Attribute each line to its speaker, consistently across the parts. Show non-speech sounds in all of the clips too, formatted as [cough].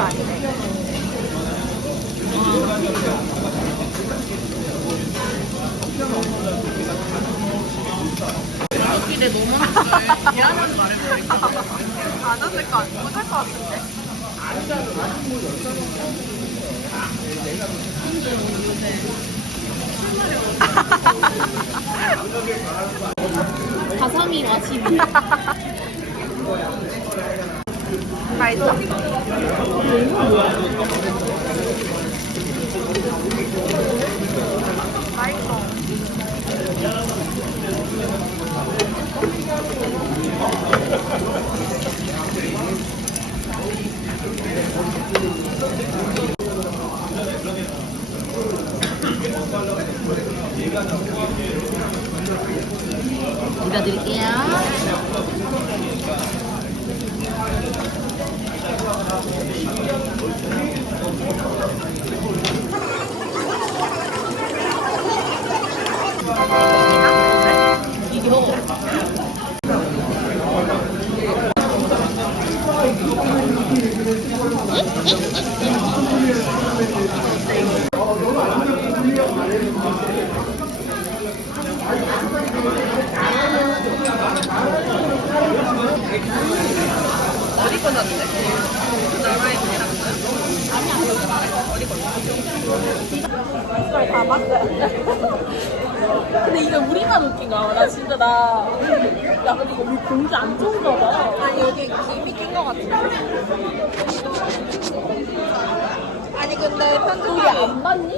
Speaker 1: 것도 아닌데. 여기 내 너무 계란은
Speaker 2: 안 왔을 것 같고 못할 것 같은데.
Speaker 1: 가성이 맛이
Speaker 2: 맛있어? 맛있어.
Speaker 1: 올려드릴게요. 이거 [laughs]
Speaker 2: 어디 거 샀는데? 나라에 그냥 이걸 다 봤어요.
Speaker 1: 근데 이게 우리만 웃긴가 봐. 나 진짜 나. 야, 근데 이거 우리 공주 안 좋은가 봐.
Speaker 2: 아니 여기 김이 낀것 같은데. 아니 근데
Speaker 1: 우리
Speaker 2: 편집판이
Speaker 1: 안 봤니?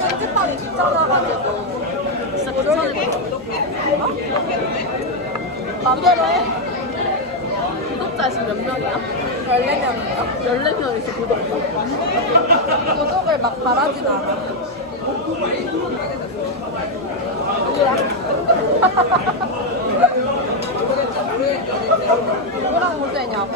Speaker 2: 편집판이 귀찮아가지고
Speaker 1: 진짜 괜찮을
Speaker 2: 이렇게
Speaker 1: 맘대로 해. 구독자 지금 몇 명이야?
Speaker 2: 14명이에요.
Speaker 1: 14명 있어, 구독자.
Speaker 2: 구독을 막 바라진 않아. 누구랑 문제냐고.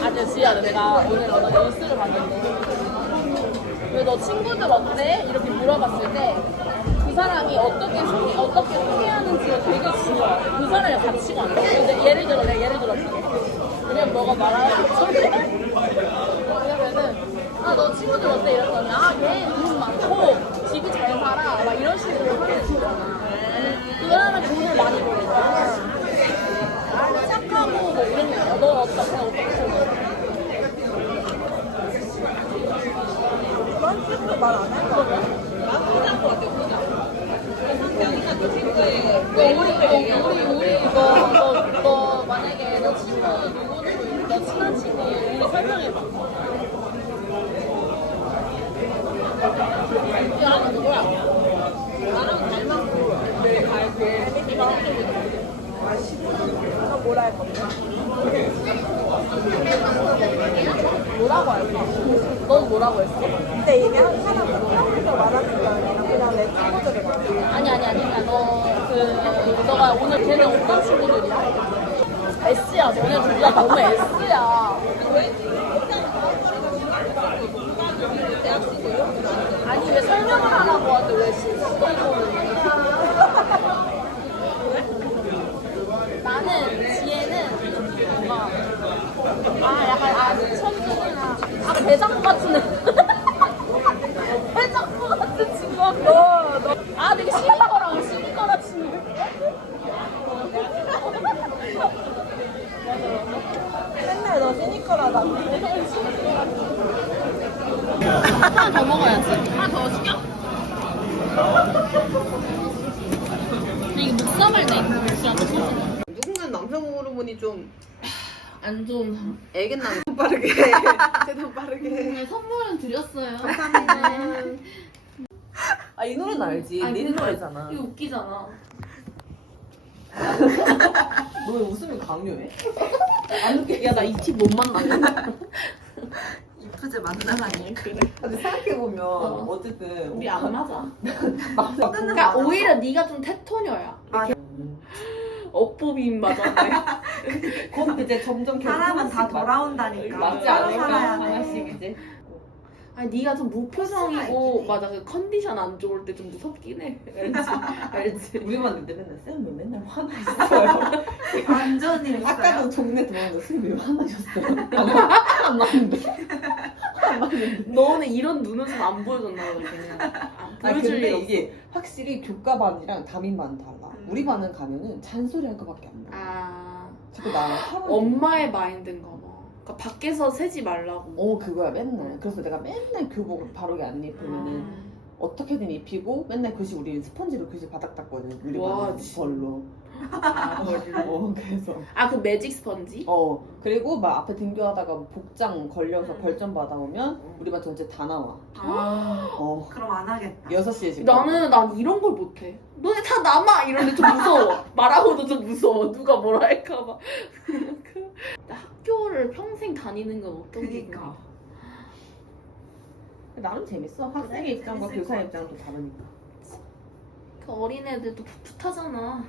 Speaker 1: 아니, 지야, 내가 오늘 너가 뉴스를 봤는데. 왜너 친구들 어때? 이렇게 물어봤을 때. 그 사람이 어떻게 소개, 어떻게 소개하는지가 되게 중요해. 그 가는 거야. 근데 예를 들어, 내가 예를 들었어. 왜냐면 너가 말하는 왜냐면은, 아, 너 친구들 어때? 이랬더니, 아, 얘돈 많고, 집이 잘 살아. 막 이런 식으로 하는 거잖아. 그 사람은 돈을 많이 벌니까. 착하고 뭐 이런 거야. 너 어떻게, 어떻게 생각해?
Speaker 2: 그런 식으로 말안할 거야.
Speaker 1: 너 우리, 너 우리, 우리, 너, 너, 너 만약에 너 친구 누구누구, 너 친한 친구 우리 설명해봐. 야, 아니, 누구야? 나랑 닮았고, 내일 갈게.
Speaker 2: 너 뭐라 할 건데?
Speaker 1: 뭐라고 할까? 넌 뭐라고 했어?
Speaker 2: 근데 이게 한 사람 특정해서 말하는 게 아니라 그냥 내 친구들을 말해.
Speaker 1: 아니, 아니, 아니, 아니, 너, 그, 너가 오늘 걔네 어떤 친구들이야? S야, 너네 둘다 너무 S야. 아니, 왜 설명을 하라고 하지? 왜 시시콜콜을 나는, 지혜는, 뭔가, 아, 약간, 아, 천국이나, 아, 대장부 같은 애. [laughs] 대장부 같은 친구야. 너, 너. 아, 되게 시니커랑 시니커라 친구.
Speaker 2: 맨날 너 시니컬하다.
Speaker 1: 하나 더 먹어야지. 하나 더 시켜? 근데 이게 목사발네. 진짜 소주.
Speaker 2: 누군가는 남성 호르몬이 좀
Speaker 1: 안 좋은 사람.
Speaker 2: 애겠나 빠르게 [laughs] 최대한 빠르게
Speaker 1: 오늘 선물은 드렸어요.
Speaker 2: 감사합니다.
Speaker 3: 아 이 노래는 알지?
Speaker 1: 아니,
Speaker 3: 네
Speaker 1: 근데
Speaker 3: 노래잖아.
Speaker 1: 이거 웃기잖아.
Speaker 3: 너 왜 웃으면 강요해? 안 웃겨.
Speaker 1: 야, 나이티못 만나.
Speaker 2: 이프제 만나다니
Speaker 3: 그래. 근데 생각해보면
Speaker 1: 어.
Speaker 3: 어. 쨌든
Speaker 1: 우리 안 맞아.
Speaker 3: 맞아. [laughs]
Speaker 1: 그러니까 오히려 네가 좀 테토녀야.
Speaker 2: 아,
Speaker 1: 업보빔 맞았네. [laughs]
Speaker 3: 곧 이제 점점
Speaker 2: 사람은 다 돌아온다니까
Speaker 3: 맞지
Speaker 2: 서로
Speaker 3: 않을까?
Speaker 2: 살아야 돼.
Speaker 3: 하나씩 이제.
Speaker 1: 아니 네가 좀 무표정이고. 맞아 그 컨디션 안 좋을 때 좀 무섭긴 해. 알지? [laughs] 알지?
Speaker 3: 우리만 근데 맨날 쌤왜 맨날 화나 있어요? [laughs]
Speaker 2: 완전히
Speaker 3: 아까도 동네 도망가 쌤왜 화나셨어요? 안 났는데? 안 맞는데.
Speaker 1: 너는 이런 눈웃음 안 보여줬나 보다 그냥. 안
Speaker 3: 아
Speaker 1: 보여줄
Speaker 3: 근데
Speaker 1: 일 없어.
Speaker 3: 이게 확실히 교과 반이랑 담임반은 달라.
Speaker 4: 음.
Speaker 3: 우리 반은 가면은 잔소리 할 거밖에 안 나.
Speaker 1: 아
Speaker 3: 자꾸 나 하루
Speaker 1: 엄마의 마인드인가 봐. 그러니까 밖에서 세지 말라고.
Speaker 3: 어 그거야 맨날. 그래서 내가 맨날 교복 바르게 안 입으면은
Speaker 1: 음.
Speaker 3: 어떻게든 입히고 맨날 교실 우리 스펀지로 교실 바닥 닦거든. 우리
Speaker 1: 와,
Speaker 3: 반은
Speaker 1: 진짜.
Speaker 3: 벌로.
Speaker 1: 아.
Speaker 3: 어 [laughs] 그래서
Speaker 1: 아, 그 매직 스펀지?
Speaker 3: 어 그리고 막 앞에 등교하다가 복장 걸려서
Speaker 4: 음.
Speaker 3: 벌점 받아오면 우리 반 전체 다 나와.
Speaker 1: 아.
Speaker 3: 어
Speaker 4: 그럼 안 하겠다.
Speaker 3: 6시에 지금.
Speaker 1: 나는 난 이런 걸 못해. 너네 다 남아 이런데 좀 무서워. [laughs] 말하고도 좀 무서워. 누가 뭐라 할까봐. 학교를 평생 다니는 건 어떤
Speaker 4: 그니까.
Speaker 1: 기분이야?
Speaker 3: 나름 재밌어. 학생의
Speaker 4: 그래,
Speaker 3: 입장과
Speaker 4: 재밌을
Speaker 3: 교사의
Speaker 4: 것
Speaker 3: 입장도 다르니까.
Speaker 1: 그 어린애들도 풋풋하잖아.